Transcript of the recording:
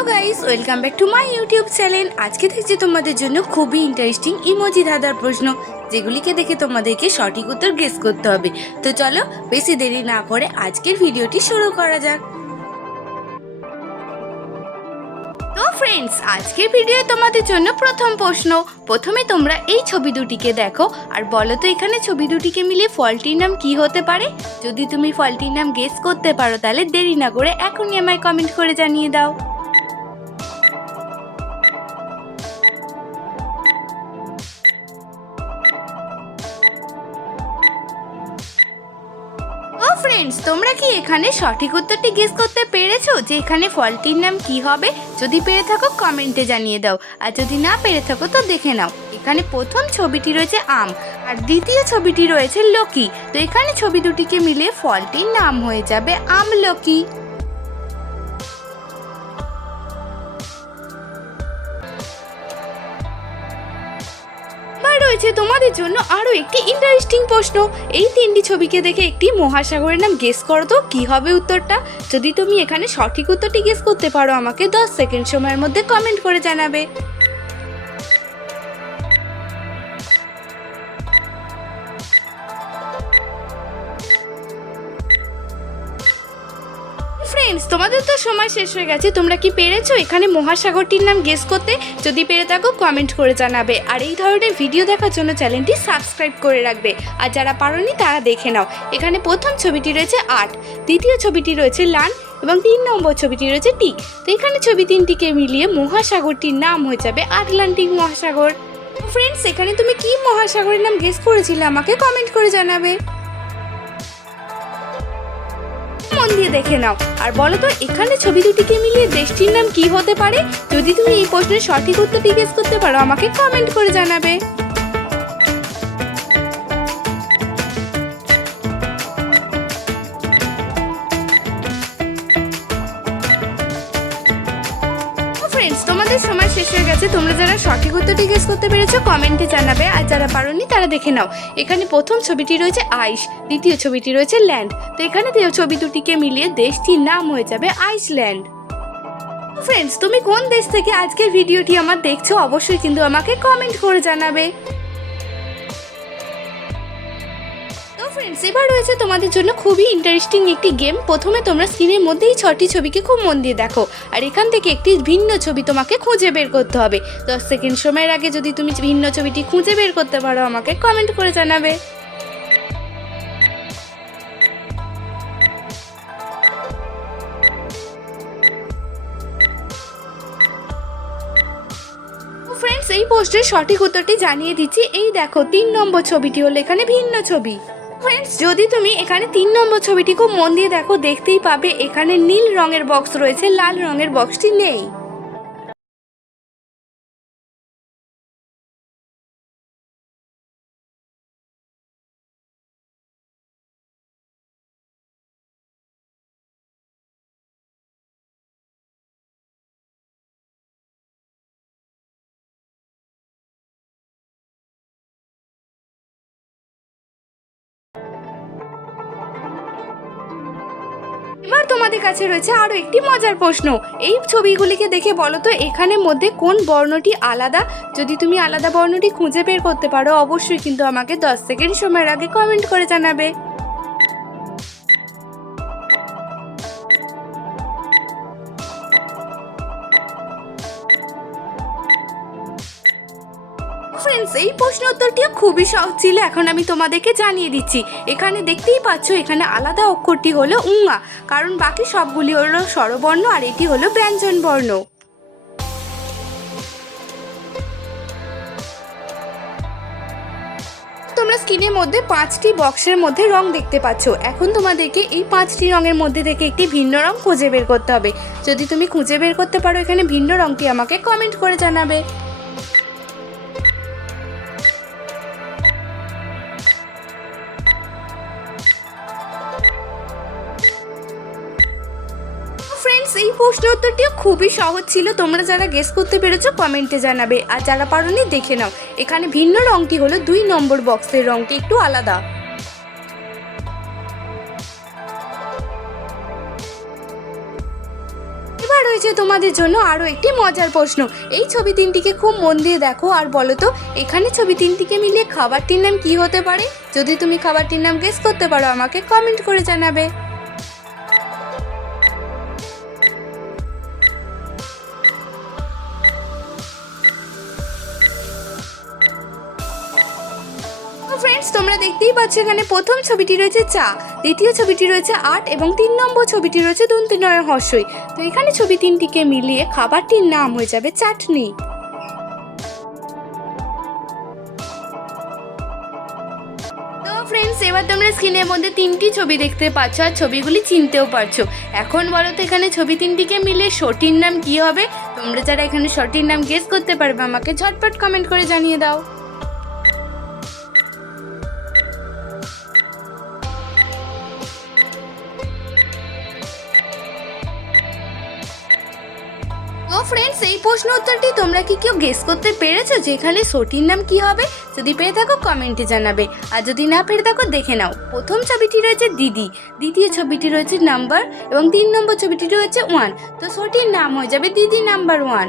Hello guys, welcome back to my YouTube channel. আজকে দেখছি তোমাদের জন্য খুবই ইন্টারেস্টিং ইমোজি ধাঁধার প্রশ্ন, যেগুলিকে দেখে তোমাদেরকে সঠিক উত্তর গেস করতে হবে। তো চলো বেশি দেরি না করে আজকের ভিডিওটি শুরু করা যাক। তো ফ্রেন্ডস, আজকের ভিডিও তোমাদের জন্য প্রথম প্রশ্ন। প্রথমে তোমরা এই ছবি দুটিকে দেখো আর বলো তো এখানে ছবি দুটিকে মিলিয়ে ফলটির নাম কি হতে পারে। যদি তুমি ফলটির নাম গেস করতে পারো তাহলে দেরি না করে এখনই আমায় কমেন্ট করে জানিয়ে দাও। ফ্রেন্ডস, তোমরা কি এখানে সঠিক উত্তরটি গেস করতে পেরেছো যে এখানে ফলটির নাম কি হবে? যদি পেরে থাকো কমেন্টে জানিয়ে দাও, আর যদি না পেরে থাকো তো দেখে নাও। এখানে প্রথম ছবিটি রয়েছে আম আর দ্বিতীয় ছবিটি রয়েছে লকি। তো এখানে ছবি দুটিকে মিলিয়ে ফলটির নাম হয়ে যাবে আমলকি। রয়েছে তোমাদের জন্য আরো একটি ইন্টারেস্টিং প্রশ্ন। এই তিনটি ছবিকে দেখে একটি মহাসাগরের নাম গেস করো তো কি হবে উত্তরটা। যদি তুমি এখানে সঠিক উত্তরটি গেস করতে পারো আমাকে 10 সেকেন্ড সময়ের মধ্যে কমেন্ট করে জানাবে। ফ্রেন্ডস, তোমাদের তো সময় শেষ হয়ে গেছে। তোমরা কি পেরেছো এখানে মহাসাগরটির নাম গেস করতে? যদি পেরে থাকো কমেন্ট করে জানাবে, আর এই ধরনের ভিডিও দেখার জন্য চ্যানেলটি সাবস্ক্রাইব করে রাখবে। আর যারা পারোনি তারা দেখে নাও। এখানে প্রথম ছবিটি রয়েছে 8, দ্বিতীয় ছবিটি রয়েছে লান এবং 3 নম্বর ছবিটি রয়েছে টিক। তো এখানে ছবি তিনটিকে মিলিয়ে মহাসাগরটির নাম হয়ে যাবে আটলান্টিক মহাসাগর। ফ্রেন্ডস, এখানে তুমি কি মহাসাগরের নাম গেস করেছিলে আমাকে কমেন্ট করে জানাবে। মন দিয়ে দেখে নাও আর বলো তো এখানে ছবি দুটিকে মিলিয়ে দেশটির নাম কি হতে পারে। যদি তুমি এই প্রশ্নের সঠিক উত্তরটি গেস করতে পারো আমাকে কমেন্ট করে জানাবে। ফ্রেন্ডস, তোমাদের সময় শেষ হয়ে গেছে। তোমরা যারা সঠিক উত্তরটি গেস করতে পেরেছো কমেন্টে জানাবে, আর যারা পারোনি তারা দেখে নাও। এখানে প্রথম ছবিটি রয়েছে আইস, দ্বিতীয় ছবিটি রয়েছে ল্যান্ড। তো এখানে ছবি দুটিকে মিলিয়ে দেশটির নাম হয়ে যাবে আইসল্যান্ড। ফ্রেন্ডস, তুমি কোন দেশ থেকে আজকের ভিডিওটি আমার দেখছো অবশ্যই কিন্তু আমাকে কমেন্ট করে জানাবে। ফ্রেন্ডস, এবার রয়েছে তোমাদের জন্য খুবই ইন্টারেস্টিং একটি গেম। প্রথমে তোমরা স্ক্রিনের মধ্যেই 6টি ছবিকে খুব মন দিয়ে দেখো আর এখান থেকে একটি ভিন্ন ছবি তোমাকে খুঁজে বের করতে হবে। 10 সেকেন্ড সময়ের আগে যদি তুমি ভিন্ন ছবিটি খুঁজে বের করতে পারো আমাকে কমেন্ট করে জানাবে। ফ্রেন্ডস, এই পোস্টের সঠিক উত্তরটি জানিয়ে দিচ্ছি। এই দেখো 3 নম্বর ছবিটি হলো এখানে ভিন্ন ছবি। ফ্রেন্ডস, যদি তুমি এখানে 3 নম্বর ছবিটি খুব মন দিয়ে দেখো দেখতেই পাবে এখানে নীল রঙের বক্স রয়েছে, লাল রঙের বক্সটি নেই। এবার তোমাদের কাছে রয়েছে আরো একটি মজার প্রশ্ন। এই ছবিগুলিকে দেখে বলো তো এখানের মধ্যে কোন বর্ণটি আলাদা। যদি তুমি আলাদা বর্ণটি খুঁজে বের করতে পারো অবশ্যই কিন্তু আমাকে 10 সেকেন্ড সময়ের আগে কমেন্ট করে জানাবে। ফ্রেন্ডস, এই প্রশ্ন উত্তরটিও খুবই সহজ ছিল। এখন আমি তোমাদেরকে জানিয়ে দিচ্ছি। এখানে দেখতেই পাচ্ছ এখানে আলাদা অক্ষরটি হলো উঙা, কারণ বাকি সবগুলি হলো স্বরবর্ণ আর এটি হলো ব্যঞ্জন বর্ণ। তোমরা স্ক্রিনের মধ্যে 5টি বক্সের মধ্যে রং দেখতে পাচ্ছ। এখন তোমাদেরকে এই 5টি রঙের মধ্যে থেকে একটি ভিন্ন রং খুঁজে বের করতে হবে। যদি তুমি খুঁজে বের করতে পারো এখানে ভিন্ন রংটি আমাকে কমেন্ট করে জানাবে। ফ্রেন্ডস, এই প্রশ্ন উত্তরটিও খুবই সহজ ছিল। তোমরা যারা গেস করতে পেরেছো কমেন্টে জানাবে, আর যারা পারোনি দেখে নাও। এখানে ভিন্ন রংটি হলো 2 নম্বর বক্সের রংটি একটু আলাদা। রয়েছে তোমাদের জন্য আরও একটি মজার প্রশ্ন। এই ছবি তিনটিকে খুব মন দিয়ে দেখো আর বলো তো এখানে ছবি তিনটিকে মিলিয়ে খাবারটির নাম কি হতে পারে? যদি তুমি খাবারটির নাম গেস করতে পারো আমাকে কমেন্ট করে জানাবে। ফ্রেন্ডস, তোমরা দেখতেই পাচ্ছ এখানে প্রথম ছবিটি রয়েছে চা, দ্বিতীয় ছবিটি রয়েছে আট এবং 3 নম্বর ছবিটি রয়েছে দন্তি নয় হর্ষই। তো এখানে ছবি তিনটিকে মিলিয়ে খাবারটির নাম হয়ে যাবে চাটনি। তো ফ্রেন্ডস, এবার তোমরা স্ক্রিনের মধ্যে 3টি ছবি দেখতে পাচ্ছ আর ছবিগুলি চিনতেও পারছো। এখন বলো তো এখানে ছবি তিনটিকে মিলিয়ে শোটির নাম কি হবে? তোমরা যারা এখানে শোটির নাম গেস করতে পারবে আমাকে ঝটপট কমেন্ট করে জানিয়ে দাও। তো ফ্রেন্ডস, এই প্রশ্ন উত্তরটি তোমরা কি কেউ গেস করতে পেরেছো যে এখানে শোটির নাম কি হবে? যদি পেরে থাকো কমেন্টে জানাবে, আর যদি না পেরে থাকো দেখে নাও। প্রথম ছবিটি রয়েছে দিদি, দ্বিতীয় ছবিটি রয়েছে নাম্বার এবং 3 নম্বর ছবিটি রয়েছে 1। তো শোটির নাম হয়ে যাবে দিদি নাম্বার 1।